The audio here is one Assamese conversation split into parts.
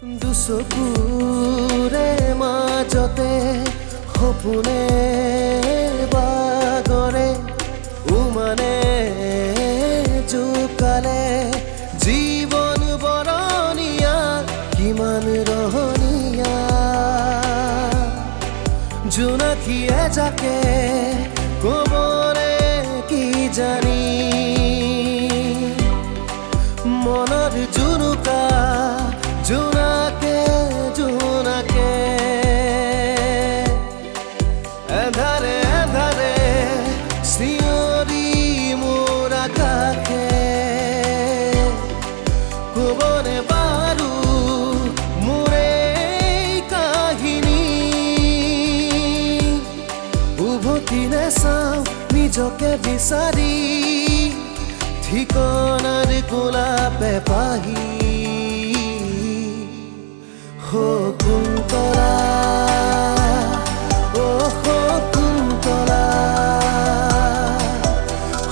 দুচকুৰে মাজতে সপোনে বাগৰে উমানে জোকালে জীৱন বৰণীয়া কিমান ৰহণীয়া জোনাকীয়ে যাকে কবৰে কি জানি মনৰ জুনুকা জোনাকে জোনাকে এন্ধাৰে এন্ধাৰে চিঞৰি মোৰ আকাশে কবনে বাৰু মোৰে কাহিনী উভতি নাচাওঁ নিজকে বিচাৰি ঠিকনাৰ গোলাপে পাহি শকুন্তলা ও শকুন্তলা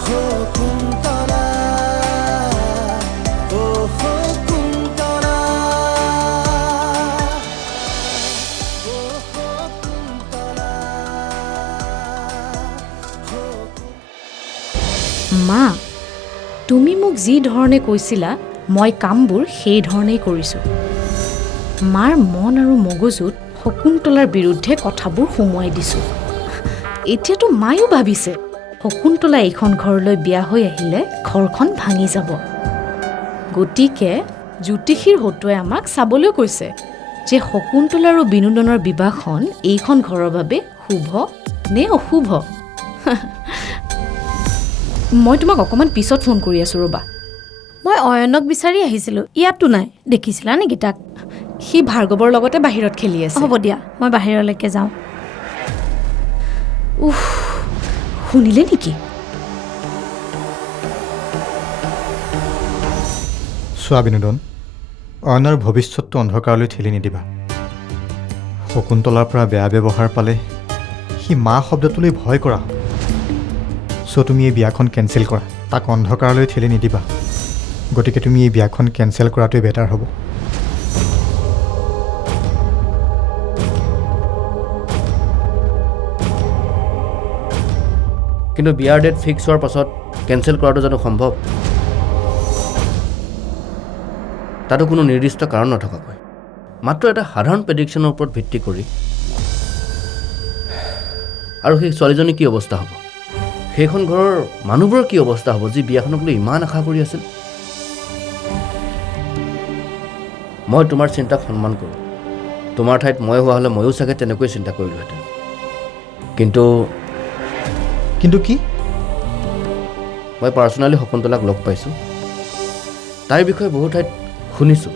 শকুন্তলা ও শকুন্তলা ও শকুন্তলা মা তুমি মোক যি ধৰণে কৈছিলা মই কামবোৰ সেই ধৰণেই কৰিছোঁ মাৰ মন আৰু মগজুত শকুন্তলাৰ বিৰুদ্ধে কথাবোৰ সুমুৱাই দিছোঁ এতিয়াতো মায়ো ভাবিছে শকুন্তলা এইখন ঘৰলৈ বিয়া হৈ আহিলে ঘৰখন ভাঙি যাব গতিকে জ্যোতিষীৰ হতুৱাই আমাক চাবলৈ কৈছে যে শকুন্তলা আৰু বিনোদনৰ বিবাহখন এইখন ঘৰৰ বাবে শুভ নে অশুভ মই তোমাক অকণমান পিছত ফোন কৰি আছোঁ ৰ'বা মই অয়নক বিচাৰি আহিছিলোঁ ইয়াততো নাই দেখিছিলা নেকি তাক সি ভাৰ্গৱৰ লগতে বাহিৰত খেলি আছে হ'ব দিয়া মই বাহিৰলৈকে যাওঁ উফ শুনিলে নেকি চোৱা বিনোদন অয়নৰ ভৱিষ্যতটো অন্ধকাৰলৈ ঠেলি নিদিবা শকুন্তলাৰ পৰা বেয়া ব্যৱহাৰ পালে সি মা শব্দটোলৈ ভয় কৰা হ'ব চ' তুমি এই বিয়াখন কেঞ্চেল কৰা তাক অন্ধকাৰলৈ ঠেলি নিদিবা গতিকে তুমি এই বিয়াখন কেঞ্চেল কৰাটোৱে বেটাৰ হ'ব কিন্তু বিয়াৰ ডেট ফিক্স হোৱাৰ পাছত কেঞ্চেল কৰাটো জানো সম্ভৱ তাতো কোনো নিৰ্দিষ্ট কাৰণ নথকাকৈ মাত্ৰ এটা সাধাৰণ প্ৰেডিকশ্যনৰ ওপৰত ভিত্তি কৰি আৰু সেই ছোৱালীজনী কি অৱস্থা হ'ব সেইখন ঘৰৰ মানুহবোৰৰ কি অৱস্থা হ'ব যি বিয়াখনক লৈ ইমান আশা কৰি আছিল মই তোমাৰ চিন্তাক সন্মান কৰোঁ তোমাৰ ঠাইত মই হোৱা হ'লে ময়ো চাগে তেনেকৈ চিন্তা কৰিলোহেঁতেন কিন্তু কি মই পাৰ্চনেলি শকুন্তলাক লগ পাইছোঁ তাইৰ বিষয়ে বহু ঠাইত শুনিছোঁ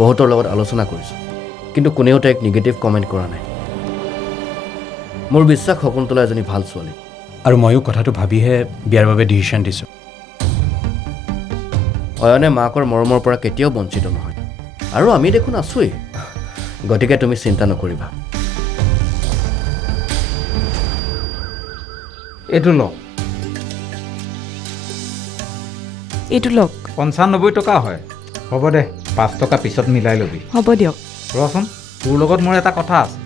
বহুতৰ লগত আলোচনা কৰিছোঁ কিন্তু কোনেও তাইক নিগেটিভ কমেণ্ট কৰা নাই মোৰ বিশ্বাস শকুন্তলা এজনী ভাল ছোৱালী আৰু ময়ো কথাটো ভাবিহে বিয়াৰ বাবে ডিচিশ্যন দিছোঁ অয়নে মাকৰ মৰমৰ পৰা কেতিয়াও বঞ্চিত নহয় আৰু আমি দেখোন আছোৱেই গতিকে তুমি চিন্তা নকৰিবা এইটো লওক 95 টকা হয় হ'ব দে 5 টকা পিছত মিলাই ল'বি হ'ব দিয়ক ৰচোন তোৰ লগত মোৰ এটা কথা আছে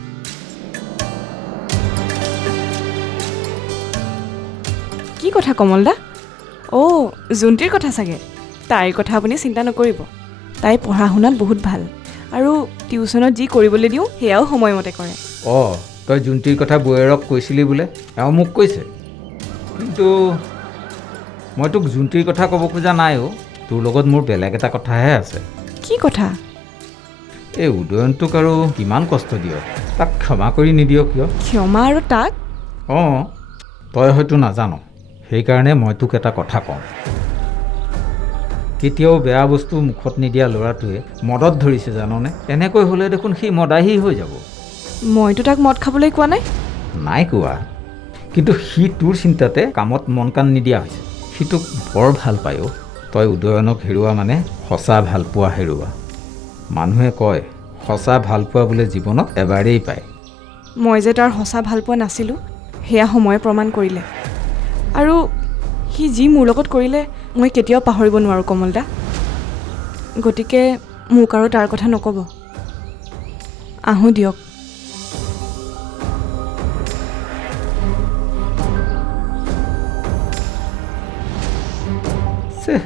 কি কথা কমল দা জোনটিৰ কথা চাগে তাইৰ কথা আপুনি চিন্তা নকৰিব তাই পঢ়া শুনাত বহুত ভাল আৰু টিউশ্যনত যি কৰিবলৈ দিওঁ সেয়াও সময়মতে কৰে তই জোনটিৰ কথা বৌয়েৰক কৈছিলি বোলে এওঁ মোক কৈছে কিন্তু মই তোক জোনটিৰ কথা ক'ব খোজা নাই তোৰ লগত মোৰ বেলেগ এটা কথাহে আছে কি কথা এই উদয়নটোক আৰু কিমান কষ্ট দিয় তাক ক্ষমা কৰি নিদিয় কিয় ক্ষমা আৰু তাক তই হয়তো নাজানো সেইকাৰণে মই তোক এটা কথা কওঁ কেতিয়াও বেয়া বস্তু মুখত নিদিয়া ল'ৰাটোৱে মদত ধৰিছে জাননে এনেকৈ হ'লে দেখোন সি মদাহী হৈ যাব মইতো তাক মদ খাবলৈ কোৱা নাই কোৱা কিন্তু সি তোৰ চিন্তাতে কামত মন কাণ নিদিয়া হৈছে সি তোক বৰ ভাল পায় তই উদয়নক হেৰুৱা মানে সঁচা ভালপোৱা হেৰুৱা মানুহে কয় সঁচা ভালপোৱা বোলে জীৱনত এবাৰেই পায় মই যে তাৰ সঁচা ভালপোৱা নাছিলোঁ সেয়া সময়ে প্ৰমাণ কৰিলে আৰু সি যি মোৰ লগত কৰিলে মই কেতিয়াও পাহৰিব নোৱাৰোঁ কমল দা গতিকে মোক আৰু তাৰ কথা নক'ব। আহোঁ দিয়ক। চেহ,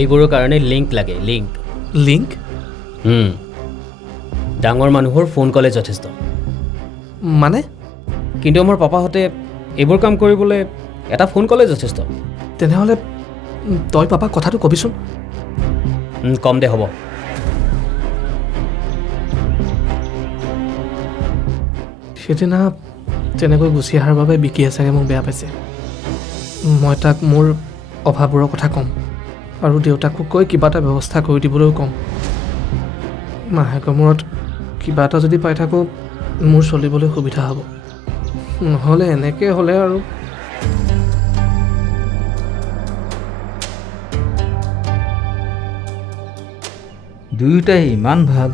এইবোৰৰ কাৰণে লিংক লাগে, লিংক। লিংক ডাঙৰ মানুহৰ ফোন কলে যথেষ্ট, মানে? কিন্তু আমাৰ পাপাহঁতে এইবোৰ কাম কৰিবলৈ এটা ফোন কলে যথেষ্ট। তেনেহ'লে তই পাপাক কথাটো কবিচোন। কম দে, হ'ব। সেইদিনা তেনেকৈ গুচি অহাৰ বাবে বিকিয়ে চাগে মোক বেয়া পাইছে। মই তাক মোৰ অভাৱবোৰৰ কথা ক'ম আৰু দেউতাকো কৈ কিবা এটা ব্যৱস্থা কৰি দিবলৈও ক'ম। মাহেকৰ মূৰত কিবা এটা যদি পাই থাকোঁ মোৰ চলিবলৈ সুবিধা হ'ব। নহ'লে এনেকৈ হ'লে আৰু দুয়োটাই ইমান ভাল,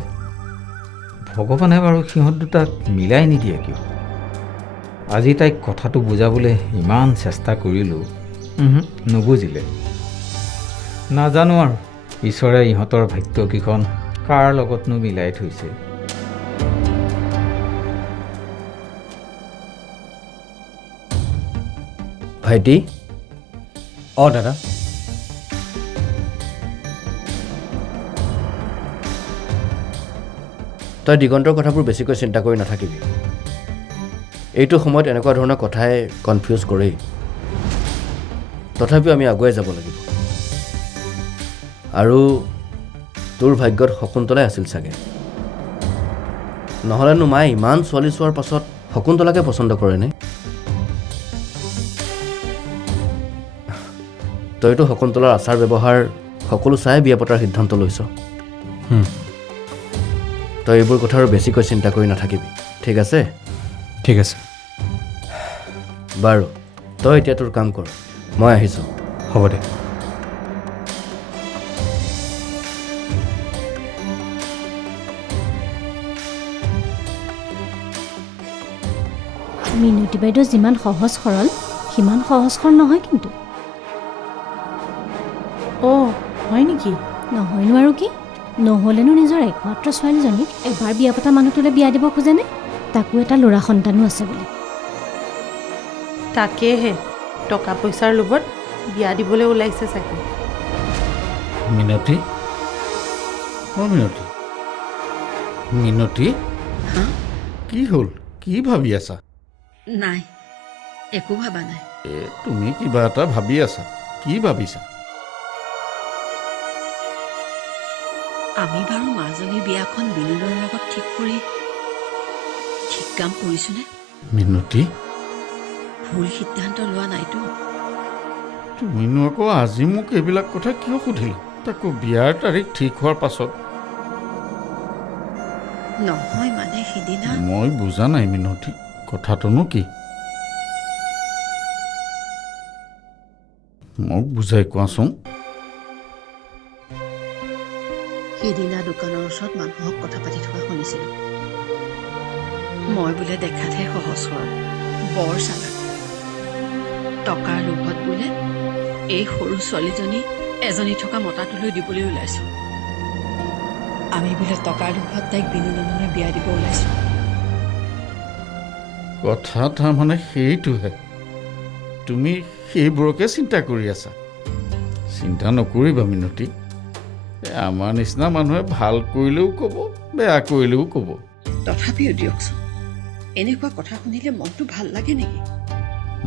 ভগৱানে বাৰু সিহঁত দুটাক মিলাই নিদিয়ে কিয়? আজি তাইক কথাটো বুজাবলৈ ইমান চেষ্টা কৰিলোঁ, নুবুজিলে। নাজানো আৰু ঈশ্বৰে ইহঁতৰ ভাগ্যকেইখন কাৰ লগতনো মিলাই থৈছে। ভাইটি, অঁ দাদা। তই দিগন্তৰ কথাবোৰ বেছিকৈ চিন্তা কৰি নাথাকিবি। এইটো সময়ত এনেকুৱা ধৰণৰ কথাই কনফিউজ কৰেই। তথাপিও আমি আগুৱাই যাব লাগিব। আৰু তোৰ ভাগ্যত শকুন্তলাই আছিল চাগে, নহ'লেনো মায়ে ইমান ছোৱালী চোৱাৰ পাছত শকুন্তলাকে পচন্দ কৰেনে? তইতো শকুন্তলাৰ আচাৰ ব্যৱহাৰ সকলো চাই বিয়া পতাৰ সিদ্ধান্ত লৈছ। তই এইবোৰ কথা আৰু বেছিকৈ চিন্তা কৰি নাথাকিবি, ঠিক আছে? ঠিক আছে। বাৰু, তই এতিয়া তোৰ কাম কৰ, মই আহিছোঁ। হ'ব দে। মিনতি বাইদেউ যিমান সহজ সৰল সিমান সহজ সৰল নহয় কিন্তু। অঁ হয় নেকি? নহয়নো আৰু কি? নহ'লেনো নিজৰ একমাত্ৰ ছোৱালীজনীক এবাৰ বিয়া পতা মানুহটোলৈ বিয়া দিব খোজেনে? তাকো এটা ল'ৰা সন্তানো আছে বুলি। তাকেহে টকা পইচাৰ লোভত বিয়া দিবলৈ ওলাইছে চাগে। মিনতি, মিনতি, মিনতি, কি হ'ল? কি ভাবি আছা? নাই, একো ভাবা নাই। তুমি কিবা এটা ভাবি আছা, কি ভাবিছা? আমি বাৰু মাজনীৰ বিয়াখন বিনোদৰ লগত ঠিক কৰি ঠিক কাম কৰিছোনে? মিনতি, ভুল সিদ্ধান্ত লোৱা নাইতো। তুমিনো আকৌ আজি মোক এইবিলাক কথা কিয় সুধিলা? তাকো বিয়াৰ তাৰিখ ঠিক হোৱাৰ পাছত। নহয় মানে সিদিনা মই বুজা নাই মিনতি, কথাটোনো কি? মোক বুজাই কোৱাচোন। সিদিনা দোকানৰ ওচৰত মানুহক কথা পাতি থকা শুনিছিলোঁ। মই বোলে দেখাতহে সহজ সৰল, বৰ চালাক। টকাৰ লোভত বোলে এই সৰু ছোৱালীজনী এজনী থকা মতাটোলৈ দিবলৈ ওলাইছোঁ। আমি বোলে টকাৰ লোভত তাইক বিনোদনলৈ বিয়া দিব ওলাইছোঁ। কথা তাৰমানে সেইটোহে, তুমি সেইবোৰকে চিন্তা কৰি আছা। চিন্তা নকৰিবা মিনতি, আমাৰ নিচিনা মানুহে ভাল কৰিলেও ক'ব, বেয়া কৰিলেও ক'ব। তথাপিও দিয়কচোন, এনেকুৱা কথা শুনিলে মনটো ভাল লাগে নেকি?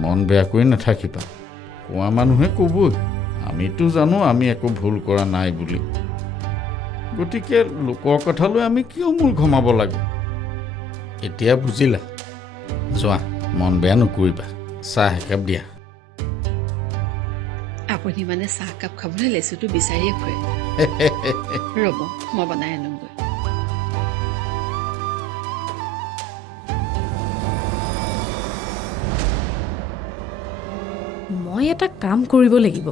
মন বেয়া কৰি নাথাকিবা, কোৱা মানুহে ক'বই। আমিতো জানো আমি একো ভুল কৰা নাই বুলি, গতিকে লোকৰ কথালৈ আমি কিয় মূৰ ঘমাব লাগে? এতিয়া বুজিলা? যোৱা, মন বেয়া নকৰিবা, চাহ একাপ দিয়া। আপুনি মানে চাহকাপ খাবলৈ লেচুটো বিচাৰিয়ে ফুৰে। ৰ'ব, মই বনাই আনোগৈ। মই এটা কাম কৰিব লাগিব।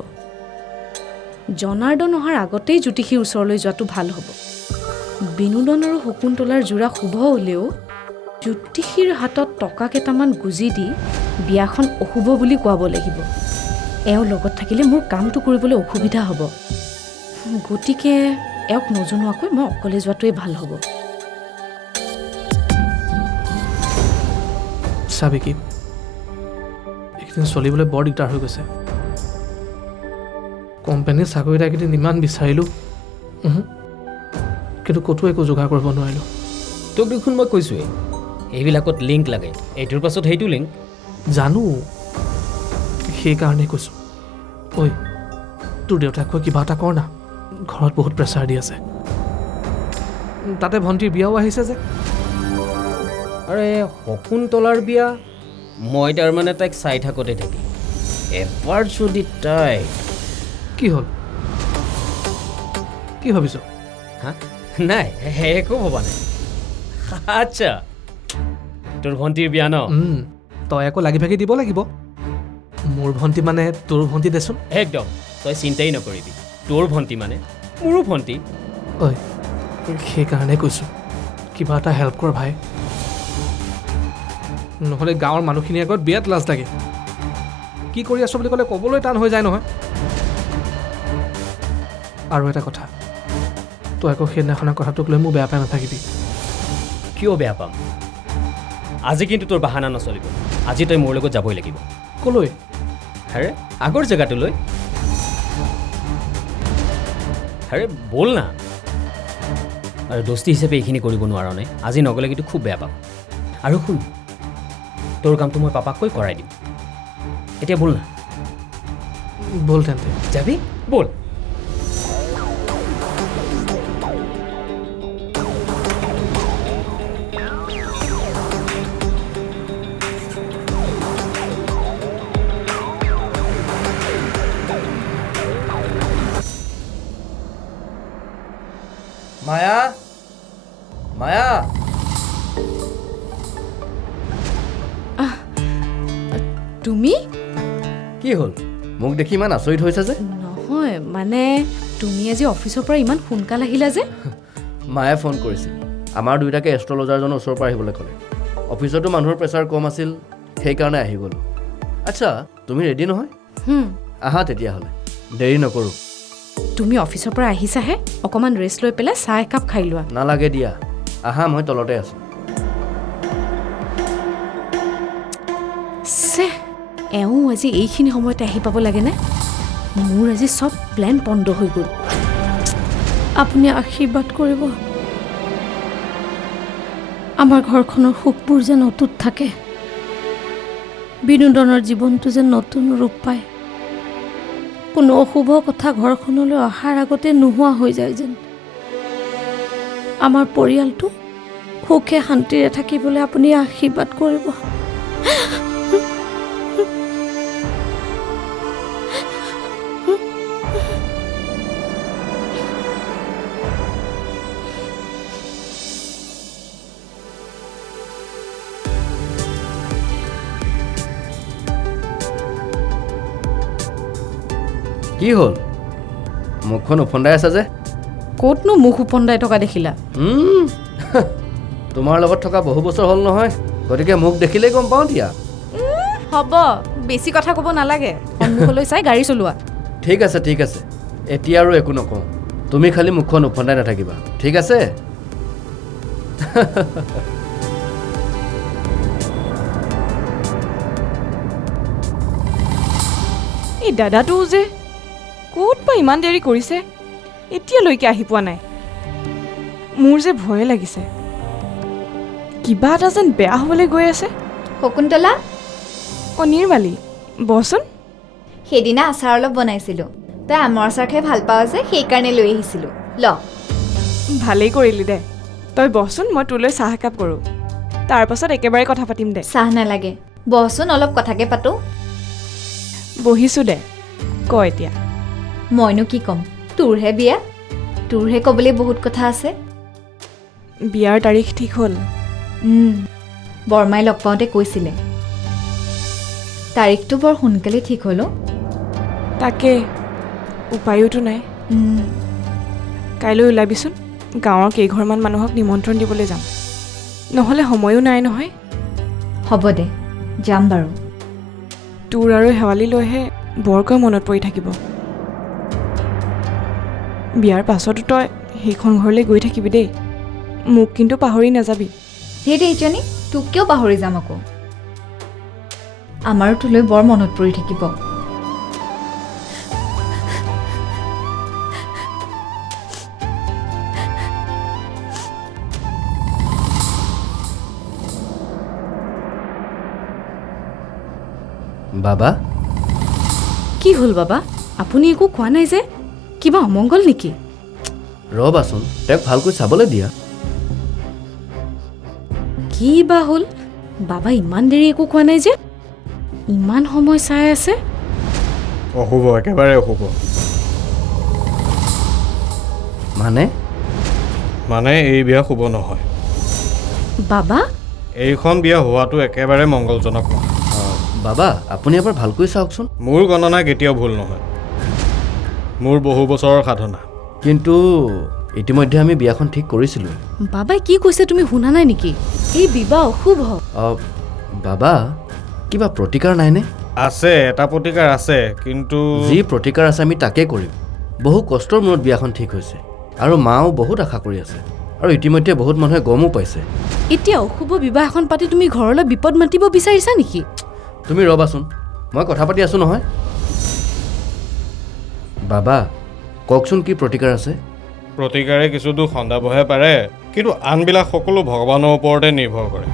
জনাৰ্দন অহাৰ আগতেই জ্যোতিষীৰ ওচৰলৈ যোৱাটো ভাল হ'ব। বিনোদন আৰু শকুন্তলাৰ যোৰা শুভ হ'লেও জ্যোতিষীৰ হাতত টকা কেইটামান গুজি দি বিয়াখন অশুভ বুলি কোৱাব লাগিব। এওঁ লগত থাকিলে মোৰ কামটো কৰিবলৈ অসুবিধা হ'ব। গতিকে এওঁক নজনোৱাকৈ মই অকলে যোৱাটোৱে ভাল হ'ব। চাবি কি এইকেইদিন চলিবলৈ বৰ দিগদাৰ হৈ গৈছে। কোম্পানীৰ চাকৰি এটা এইকেইদিন ইমান বিচাৰিলোঁ, কিন্তু ক'তো একো যোগাৰ কৰিব নোৱাৰিলোঁ। তোক দেখোন মই কৈছোঁৱেই এইবিলাকত লিংক লাগে, এইটোৰ পাছত সেইটো লিংক। জানো, সেইকাৰণে কৈছোঁ। ঐ, তোৰ দেউতাক কৈ কিবা এটা কৰ না, ঘৰত বহুত প্ৰেছাৰ দি আছে। তাতে ভণ্টিৰ বিয়াও আহিছে যে। আৰে শকুন্তলাৰ বিয়া, মই তাৰমানে তাইক চাই থাকোঁতে থাকি এবাৰ যদি তাই কি হ'ল, কি ভাবিছ? হা নাই একো ভবা নাই। আচ্ছা তোৰ ভণ্টিৰ বিয়া ন? তই আকৌ লাগি ভাগি দিব লাগিব। মোৰ ভণ্টি মানে তোৰ ভণ্টি দেচোন। একদম, তই চিন্তাই নকৰিবি, তোৰ ভণ্টি মানে মোৰো ভণ্টি। ঐ, সেইকাৰণে কৈছোঁ কিবা এটা হেল্প কৰ ভাই, নহ'লে গাঁৱৰ মানুহখিনিৰ আগত বিৰাট লাজ লাগে। কি কৰি আছোঁ বুলি ক'লে ক'বলৈ টান হৈ যায় নহয়। আৰু এটা কথা, তই আকৌ সেইদিনাখনৰ কথাটোক লৈ মোৰ বেয়া পাই নাথাকিবি। কিয় বেয়া পাম? আজি কিন্তু তোৰ বাহানা নচলিব। আজি তই মোৰ লগত যাবই লাগিব। ক'লৈ? আৰে আগৰ জেগাটোলৈ। আৰে ব'ল না। আৰু দোস্তি হিচাপে এইখিনি কৰিব নোৱাৰনে? আজি নগ'লে কিন্তু খুব বেয়া পাম। আৰু শুন, তোৰ কামটো মই পাপাক কৈ কৰাই দিম। এতিয়া ব'ল না। ব'ল তেন্তে। যাবি? ব'ল। মায়া, মায়া, তুমি? কি হ'ল? মোক দেখি ইমান আচৰিত হৈছে যে? নহয় মানে তুমি আজি অফিচৰ পৰা ইমান সোনকাল আহিলা যে? মায়ে ফোন কৰিছিল, আমাৰ দুয়োটাকে এষ্ট্ৰলজাৰজনৰ ওচৰৰ পৰা আহিবলৈ ক'লে। অফিচতো মানুহৰ প্ৰেছাৰ কম আছিল, সেইকাৰণে আহি গ'লোঁ। আচ্ছা, তুমি ৰেডি নহয়? আহা তেতিয়াহ'লে, দেৰি নকৰোঁ। তুমি অফিচৰ পৰা আহিছাহে, অকণমান ৰেষ্ট লৈ পেলাই চাহ একাপ খাই লোৱা। নালাগে দিয়া, আহা, মই তলতে আছোঁ। এওঁ আজি এইখিনি সময়তে আহি পাব লাগেনে? মোৰ আজি চব প্লেন বন্ধ হৈ গ'ল। আপুনি আশীৰ্বাদ কৰিব, আমাৰ ঘৰখনৰ সুখবোৰ যেন অটুট থাকে, বিনোদনৰ জীৱনটো যেন নতুন ৰূপ পায়, কোনো অশুভ কথা ঘৰখনলৈ অহাৰ আগতে নোহোৱা হৈ যায় যেন। আমাৰ পৰিয়ালটো সুখে শান্তিৰে থাকিবলৈ আপুনি আশীৰ্বাদ কৰিব। কি হ'ল? মুখখন উফন্দাই আছা যে? ক'তনো মুখ উপন্দাই থকা দেখিলা? তোমাৰ লগত থকা বহু বছৰ হ'ল নহয়, গতিকে মুখ দেখিলেই গম পাওঁ দিয়া। হ'ব, বেছি কথা ক'ব নালাগে, সন্মুখলৈ চাই গাড়ী চলোৱা। ঠিক আছে, ঠিক আছে, এতিয়া আৰু একো নকওঁ। তুমি খালি মুখখন উফন্দাই নাথাকিবা, ঠিক আছে? এই দাদাটো যে ক'ত বা ইমান দেৰি কৰিছে, এতিয়ালৈকে আহি পোৱা নাই। মোৰ যে ভয়ে লাগিছে, কিবা এটা যেন বেয়া হ'বলৈ গৈ আছে। শকুন্তলা, নিৰ্মালী, বচোন। সেইদিনা আচাৰ অলপ বনাইছিলোঁ, তই আমৰ আচাৰ খাই ভাল পাৱ যে, সেইকাৰণে লৈ আহিছিলোঁ, ল। ভালেই কৰিলি দে, তই বচোন, মই তোলৈ চাহ একাপ কৰোঁ, তাৰ পাছত একেবাৰে কথা পাতিম দে। চাহ নালাগে, বহচোন, অলপ কথাকে পাতোঁ। বহিছোঁ দে, ক এতিয়া। মইনো কি ক'ম, তোৰহে বিয়া, তোৰহে ক'বলৈ বহুত কথা আছে। বিয়াৰ তাৰিখ ঠিক হ'ল? বৰমাই লগ পাওঁতে কৈছিলে। তাৰিখটো বৰ সোনকালে ঠিক হ'ল। তাকে, উপায়োতো নাই। কাইলৈ ওলাবিচোন। গাঁৱৰ কেইঘৰমান মানুহক নিমন্ত্ৰণ দিবলৈ যাম নহ'লে সময়ো নাই নহয় হ'ব দে যাম বাৰু তোৰ আৰু শেৱালি লৈহে বৰকৈ মনত পৰি থাকিব বিয়াৰ পাছতো তই সেইখন ঘৰলৈ গৈ থাকিবি দেই মোক কিন্তু পাহৰি নাযাবি সেই দেইজনী তোক কিয় পাহৰি যাম আকৌ আমাৰো তোলৈ বৰ মনত পৰি থাকিব বাবা কি হ'ল বাবা আপুনি একো কোৱা নাই যে কিবা অমংগল নেকি ৰ'বাচোন তেওঁক ভালকৈ চাবলৈ দিয়া কি বা হ'ল বাবা ইমান দেৰি একো কোৱা নাই যে ইমান সময় চাই আছে অশুভ একেবাৰে অশুভ মানে এই বিয়া শুভ নহয় বাবা এইখন বিয়া হোৱাটো একেবাৰে মংগলজনক নহয় বাবা আপুনি এবাৰ ভালকৈ চাওকচোন মোৰ গণনা কেতিয়াও ভুল নহয় মোৰ বহু বছৰৰ সাধনা কিন্তু ইতিমধ্যে আমি বিয়াখন ঠিক কৰিছিলোঁ বাবাই কি কৈছে তুমি শুনা নাই নেকি এই বিবাহ অশুভ বাবা কিবা প্ৰতিকাৰ নাইনে আছে এটা প্ৰতিকাৰ আছে কিন্তু যি প্ৰতিকাৰ আছে আমি তাকে কৰিম বহু কষ্টৰ মূৰত বিয়াখন ঠিক হৈছে আৰু মাও বহুত আশা কৰি আছে আৰু ইতিমধ্যে বহুত মানুহে গমো পাইছে এতিয়া অশুভ বিবাহ এখন পাতি তুমি ঘৰলৈ বিপদ মাতিব বিচাৰিছা নেকি তুমি ৰ'বাচোন মই কথা পাতি আছোঁ নহয় বাবা কওকচোন কি প্ৰতিকাৰ আছে প্ৰতিকাৰে কিছু দুখ সন্দাবহে পাৰে কিন্তু আনবিলাক সকলো ভগৱানৰ ওপৰতে নিৰ্ভৰ কৰে